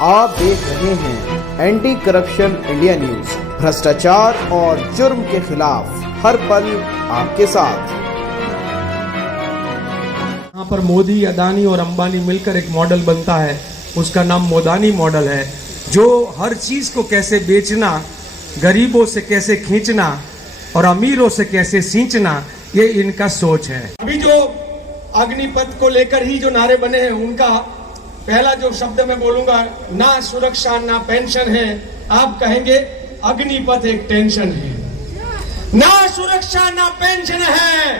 आप देख रहे हैं एंटी करप्शन इंडिया न्यूज, भ्रष्टाचार और जुर्म के खिलाफ हर पल आपके साथ। यहाँ पर मोदी, अदानी और अंबानी मिलकर एक मॉडल बनता है, उसका नाम मोदानी मॉडल है, जो हर चीज को कैसे बेचना, गरीबों से कैसे खींचना और अमीरों से कैसे सींचना, ये इनका सोच है। अभी जो अग्निपथ को लेकर ही जो नारे बने हैं, उनका पहला जो शब्द मैं बोलूंगा, ना सुरक्षा ना पेंशन है, आप कहेंगे अग्निपथ एक टेंशन है। ना सुरक्षा ना पेंशन है,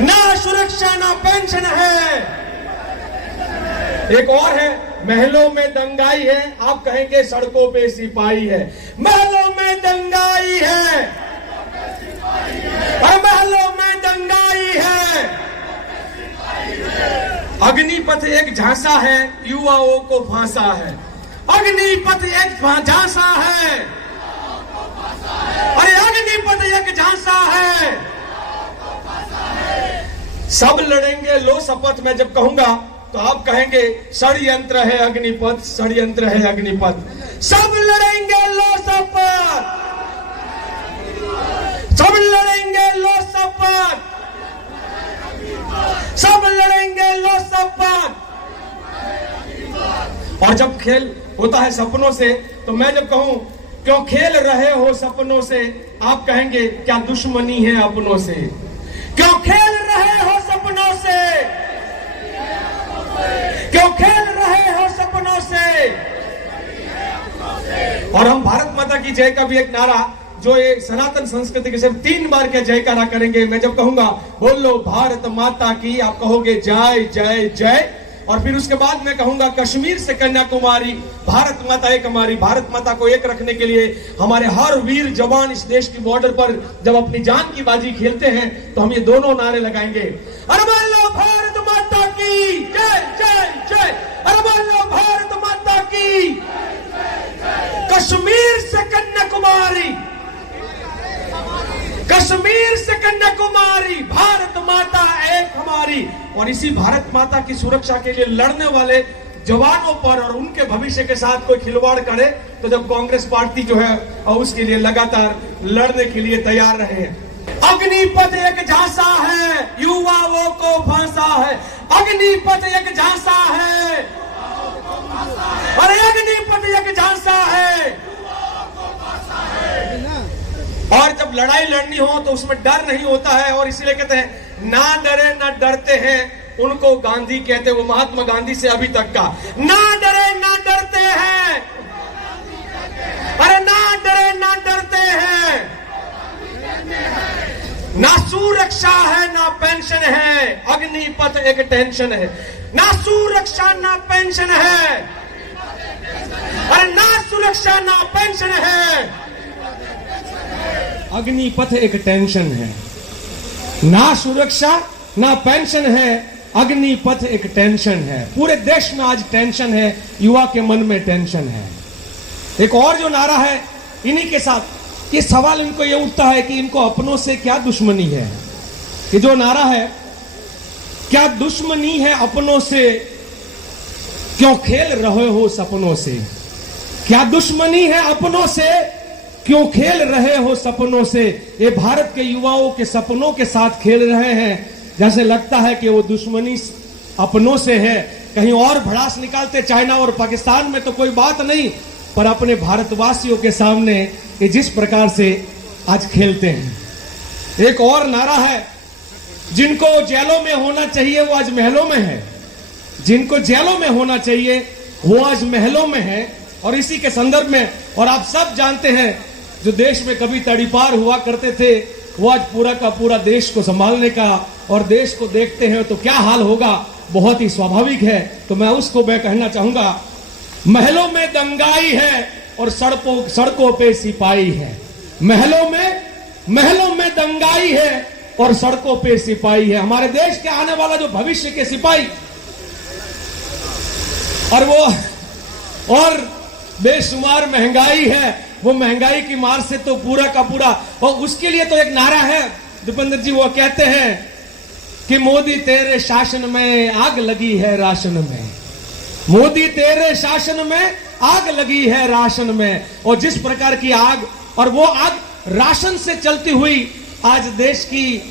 ना सुरक्षा ना पेंशन है। एक और है, महलों में दंगाई है, आप कहेंगे सड़कों पे सिपाही है। महलों में दंगाई है और महलों में दंगाई है। अग्निपथ एक झांसा है, युवाओं को फांसा है। अग्निपथ एक झांसा है, अरे अग्निपथ एक झांसा है। सब लड़ेंगे लो शपथ में जब कहूंगा तो आप कहेंगे षड्यंत्र है अग्निपथ, षड्यंत्र है अग्निपथ। सब लड़ेंगे लो शपथ, सब लड़ेंगे लो शपथ, सब लड़ेंगे लो शपथ। और जब खेल होता है सपनों से, तो मैं जब कहूं क्यों खेल रहे हो सपनों से, आप कहेंगे क्या दुश्मनी है अपनों से। क्यों खेल रहे हो सपनों से, क्यों खेल रहे हो सपनों से। और हम भारत माता की जय का भी एक नारा, जो ये सनातन संस्कृति के सिर्फ 3 बार के जयकारा करेंगे। मैं जब कहूंगा बोलो भारत माता की, आप कहोगे जय जय जय। और फिर उसके बाद मैं कहूंगा कश्मीर से कन्याकुमारी, भारत माता एक हमारी। भारत माता को एक रखने के लिए हमारे हर वीर जवान इस देश की बॉर्डर पर जब अपनी जान की बाजी खेलते हैं, तो हम ये दोनों नारे लगाएंगे, अरे बोलो भारत माता की जय जय जय, अरे बोलो भारत माता की। कश्मीर से कन्याकुमारी, कश्मीर से कन्याकुमारी, भारत माता एक हमारी। और इसी भारत माता की सुरक्षा के लिए लड़ने वाले जवानों पर और उनके भविष्य के साथ कोई खिलवाड़ करे, तो जब कांग्रेस पार्टी जो है और उसके लिए लगातार लड़ने के लिए तैयार रहे। अग्निपथ एक झांसा है, युवाओं को फांसा है। अग्निपथ एक झांसा है, अरे अग्निपथ एक झांसा है। और जब लड़ाई लड़नी हो तो उसमें डर नहीं होता है, और इसलिए कहते हैं ना डरे ना डरते हैं, उनको गांधी कहते हैं। वो महात्मा गांधी से अभी तक का, ना डरे ना डरते हैं, अरे ना डरे ना डरते हैं। ना सुरक्षा है ना पेंशन है, अग्निपथ एक टेंशन है। ना सुरक्षा ना पेंशन है, अरे ना सुरक्षा ना पेंशन है। अग्निपथ एक टेंशन है, ना सुरक्षा ना पेंशन है, अग्निपथ एक टेंशन है। पूरे देश में आज टेंशन है, युवा के मन में टेंशन है। एक और जो नारा है इन्हीं के साथ, ये सवाल इनको ये उठता है कि इनको अपनों से क्या दुश्मनी है। ये जो नारा है, क्या दुश्मनी है अपनों से, क्यों खेल रहे हो सपनों से। क्या दुश्मनी है अपनों से, क्यों खेल रहे हो सपनों से। ये भारत के युवाओं के सपनों के साथ खेल रहे हैं, जैसे लगता है कि वो दुश्मनी अपनों से है। कहीं और भड़ास निकालते चाइना और पाकिस्तान में तो कोई बात नहीं, पर अपने भारतवासियों के सामने ये जिस प्रकार से आज खेलते हैं। एक और नारा है, जिनको जेलों में होना चाहिए वो आज महलों में है, जिनको जेलों में होना चाहिए वो आज महलों में है। और इसी के संदर्भ में, और आप सब जानते हैं, जो देश में कभी तड़ीपार हुआ करते थे, वो आज पूरा का पूरा देश को संभालने का, और देश को देखते हैं तो क्या हाल होगा, बहुत ही स्वाभाविक है। तो मैं उसको मैं कहना चाहूंगा, महलों में दंगाई है और सड़कों पे सिपाही है। महलों में दंगाई है और सड़कों पे सिपाही है। हमारे देश के आने वाला जो भविष्य के सिपाही, और वो और बेशुमार महंगाई है, वो महंगाई की मार से तो पूरा का पूरा। और उसके लिए तो एक नारा है दीपेंद्र जी, वो कहते हैं कि मोदी तेरे शासन में आग लगी है राशन में। मोदी तेरे शासन में आग लगी है राशन में। और जिस प्रकार की आग, और वो आग राशन से चलती हुई आज देश की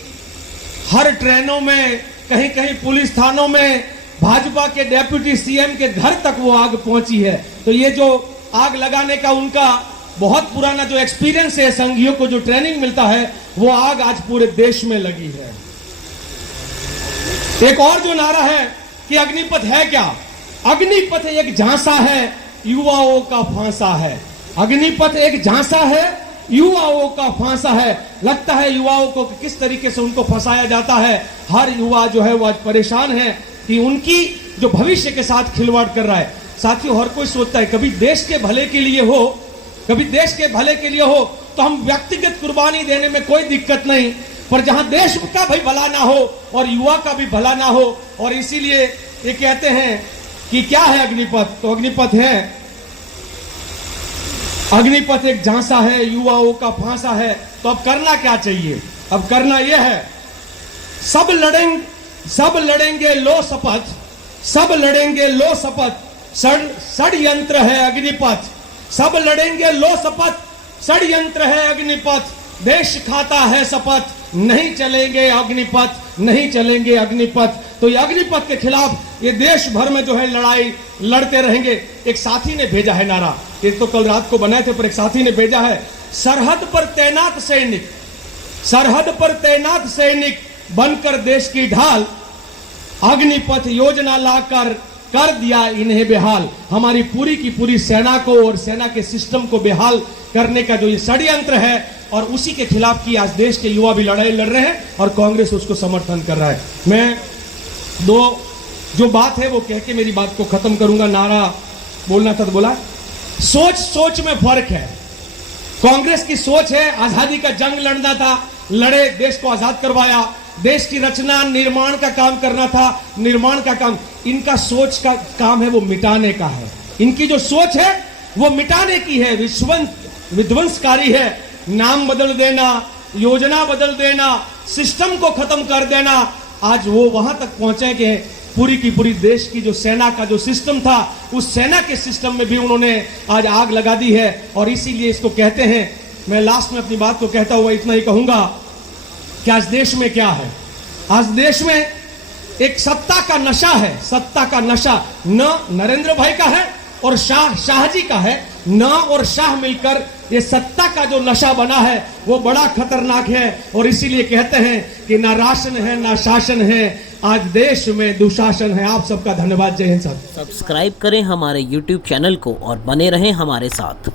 हर ट्रेनों में, कहीं कहीं पुलिस थानों में, भाजपा के डेप्यूटी सीएम के घर तक वो आग पहुंची है। तो ये जो आग लगाने का उनका बहुत पुराना जो एक्सपीरियंस है, संघियों को जो ट्रेनिंग मिलता है, वो आग आज पूरे देश में लगी है। एक और जो नारा है कि अग्निपथ है क्या? अग्निपथ एक झांसा है, युवाओं का फांसा है। अग्निपथ एक झांसा है, युवाओं का फांसा है। लगता है युवाओं को किस तरीके से उनको फंसाया जाता है। हर युवा जो है वो आज परेशान है कि उनकी जो भविष्य के साथ खिलवाड़ कर रहा है। साथियों, हर कोई सोचता है कभी देश के भले के लिए हो, कभी देश के भले के लिए हो तो हम व्यक्तिगत कुर्बानी देने में कोई दिक्कत नहीं, पर जहां देश का भी भला ना हो और युवा का भी भला ना हो, और इसीलिए ये कहते हैं कि क्या है अग्निपथ? तो अग्निपथ है, अग्निपथ एक झांसा है, युवाओं का फांसा है। तो अब करना क्या चाहिए? अब करना यह है, सब लड़ेंगे लो शपथ, सब लड़ेंगे लो शपथ, षड्यंत्र है अग्निपथ। सब लड़ेंगे लो शपथ, षड्यंत्र है अग्निपथ। देश खाता है शपथ, नहीं चलेंगे अग्निपथ, नहीं चलेंगे अग्निपथ। तो ये अग्निपथ के खिलाफ ये देश भर में जो है लड़ाई लड़ते रहेंगे। एक साथी ने भेजा है नारा, ये तो कल रात को बनाए थे, पर एक साथी ने भेजा है, सरहद पर तैनात सैनिक, सरहद पर तैनात सैनिक बनकर देश की ढाल, अग्निपथ योजना लाकर कर दिया इन्हें बेहाल। हमारी पूरी की पूरी सेना को और सेना के सिस्टम को बेहाल करने का जो ये षड्यंत्र है, और उसी के खिलाफ की आज देश के युवा भी लड़ाई लड़ रहे हैं और कांग्रेस उसको समर्थन कर रहा है। मैं दो जो बात है वो कह के मेरी बात को खत्म करूंगा। नारा बोलना था तो बोला। सोच में फर्क है। कांग्रेस की सोच है आजादी का जंग लड़ना था, लड़े, देश को आजाद करवाया, देश की रचना निर्माण का काम करना था, निर्माण का काम। इनका सोच का काम है वो मिटाने का है। इनकी जो सोच है वो मिटाने की है, विध्वंसकारी है। नाम बदल देना, योजना बदल देना, सिस्टम को खत्म कर देना। आज वो वहां तक पहुंचे कि पूरी की पूरी देश की जो सेना का जो सिस्टम था, उस सेना के सिस्टम में भी उन्होंने आज आग लगा दी है। और इसीलिए इसको कहते हैं, मैं लास्ट में अपनी बात को कहता हुआ इतना ही कहूंगा कि आज देश में क्या है? आज देश में एक सत्ता का नशा है। सत्ता का नशा न नरेंद्र भाई का है और शाह जी का है। न और शाह मिलकर ये सत्ता का जो नशा बना है वो बड़ा खतरनाक है। और इसीलिए कहते हैं कि ना राशन है ना शासन है, आज देश में दुशासन है। आप सबका धन्यवाद। जय हिंद। सब्सक्राइब करें हमारे YouTube चैनल को और बने रहें हमारे साथ।